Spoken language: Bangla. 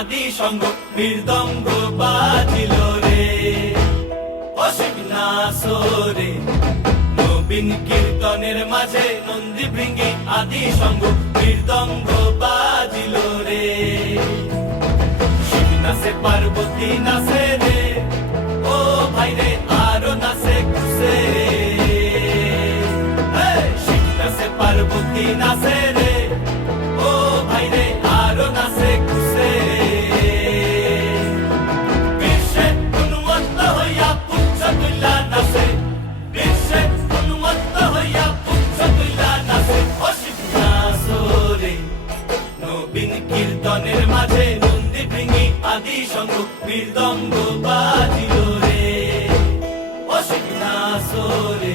আদি সঙ্গ মৃদঙ্গ বাজিল রে অসীম নাসরে নবীন কীর্তনের মাঝে নন্দী ভৃঙ্গি আদি সঙ্গ মৃদঙ্গ বাজিল রে শিব নাচে পার্বতী নাচে রে ও ভাই রে আরো নাচে খুশে শিব নাচে পার্বতী নাচে রে ও ভাই রে আরো নাচে খুশে বিশ্বে উন্মত্ত হইয়া পুচ্ছ তুল্লা নাচে বিশ্বে উন্মত্ত হইয়া পুচ্ছ তুল্লা নাচে অসীম নাচরে নবীন কীর্তনের মাঝে নন্দী ভৃঙ্গি আদি সঙ্গ মৃদঙ্গ বাজিল রে অসীম নাচরে